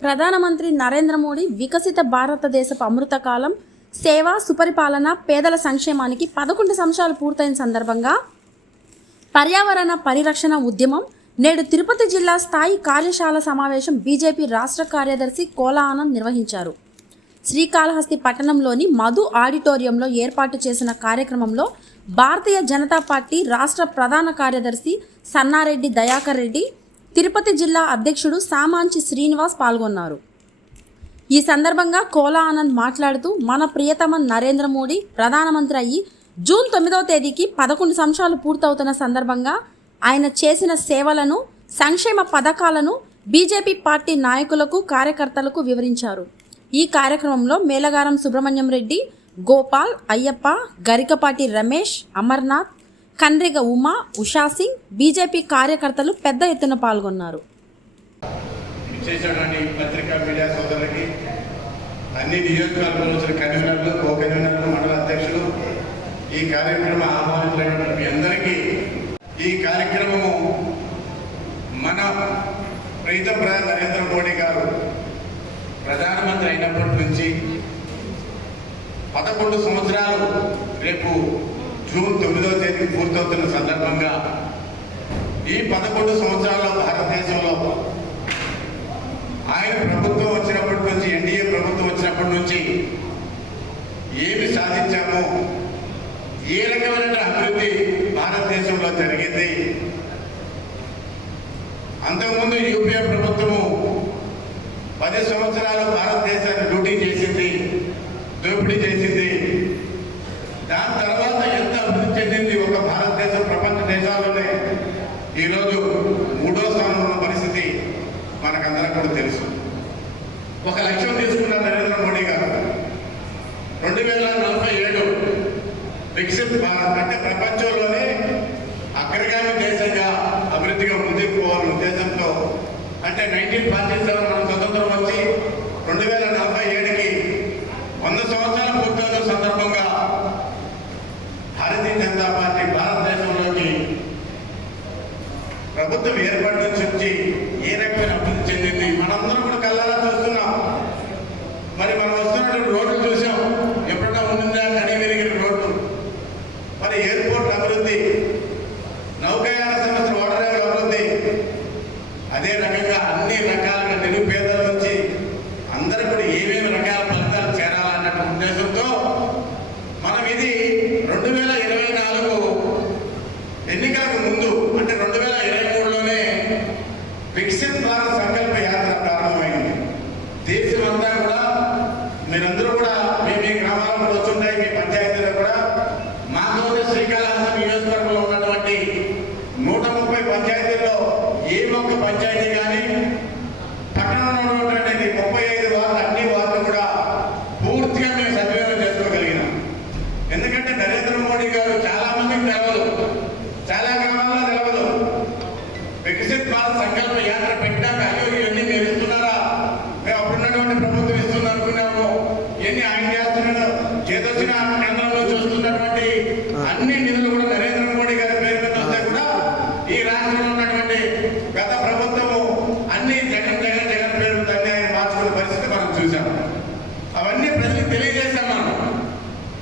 ప్రధానమంత్రి నరేంద్ర మోడీ వికసిత భారతదేశపు అమృతకాలం సేవ సుపరిపాలన పేదల సంక్షేమానికి పదకొండు సంవత్సరాలు పూర్తయిన సందర్భంగా పర్యావరణ పరిరక్షణ ఉద్యమం నేడు తిరుపతి జిల్లా స్థాయి కార్యశాల సమావేశం బీజేపీ రాష్ట్ర కార్యదర్శి కోలా ఆనంద్ నిర్వహించారు. శ్రీకాళహస్తి పట్టణంలోని మధు ఆడిటోరియంలో ఏర్పాటు చేసిన కార్యక్రమంలో భారతీయ జనతా పార్టీ రాష్ట్ర ప్రధాన కార్యదర్శి సన్నారెడ్డి దయాకర్ రెడ్డి తిరుపతి జిల్లా అధ్యక్షుడు సామాంచి శ్రీనివాస్ పాల్గొన్నారు. ఈ సందర్భంగా కోలా ఆనంద్ మాట్లాడుతూ మన ప్రియతమ నరేంద్ర మోడీ ప్రధానమంత్రి అయ్యి జూన్ తొమ్మిదవ తేదీకి పదకొండు సంవత్సరాలు పూర్తవుతున్న సందర్భంగా ఆయన చేసిన సేవలను సంక్షేమ పథకాలను బీజేపీ పార్టీ నాయకులకు కార్యకర్తలకు వివరించారు. ఈ కార్యక్రమంలో మేలగారం సుబ్రహ్మణ్యం రెడ్డి గోపాల్ అయ్యప్ప గరికపాటి రమేష్ అమర్నాథ్ కన్రిగ ఉమా ఉషా సింగ్ బీజేపీ కార్యకర్తలు పెద్ద ఎత్తున పాల్గొన్నారు. అన్ని నియోజకవర్గాల వచ్చిన కన్వీనర్లు కో కన్వీనర్లు మండల అధ్యక్షులు ఈ కార్యక్రమ ఆహ్వానితులైనటువంటి మీ అందరికీ ఈ కార్యక్రమము మన ప్రీతం ప్రధాని నరేంద్ర మోడీ గారు ప్రధానమంత్రి అయినప్పటి నుంచి పదకొండు సంవత్సరాలు రేపు జూన్ తొమ్మిదవ తేదీ పూర్తవుతున్న సందర్భంగా ఈ పదకొండు సంవత్సరాల్లో భారతదేశంలో ఆయన ప్రభుత్వం వచ్చినప్పటి నుంచి ఎన్డీఏ ప్రభుత్వం వచ్చినప్పటి నుంచి ఏమి సాధించామో ఏ రకమైన అభివృద్ధి భారతదేశంలో జరిగింది? అంతకుముందు యూపీఏ ప్రభుత్వం ఈరోజు మూడో స్థానంలో ఉన్న పరిస్థితి మనకందరం కూడా తెలుసు. ఒక లక్ష్యం తీసుకున్నారు నరేంద్ర మోడీ గారు. రెండు వేల నలభై ఏడు వికసిత్ భారత్ అంటే ప్రపంచంలోనే అగ్రగామి దేశంగా అభివృద్ధిగా ముందుకు పోవాలనే ఉద్దేశంతో అంటే నైన్టీన్ ఫార్టీ సెవెన్ మనం స్వతంత్రం వచ్చి రెండు వేల నలభై ఏడుకి వంద సంవత్సరాల పూర్తయిన సందర్భంగా భారతీయ జనతా పార్టీ భారతదేశంలోకి ప్రభుత్వం ఏర్పాటు నుంచి ఏ రకమైన అభివృద్ధి చెందింది? మనందరం కూడా కళ్ళారా చూస్తున్నాం. వికసిత్ భారత్ సంకల్ప యాత్ర ప్రారంభమైంది. దేశమంతా కూడా మీరందరూ కూడా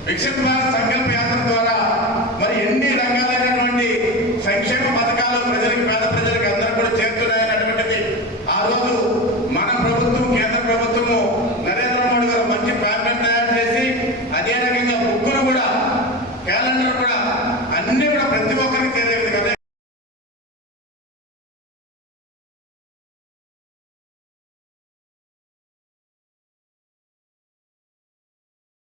వికసిత్ భారత్ సంకల్ప యాత్ర ద్వారా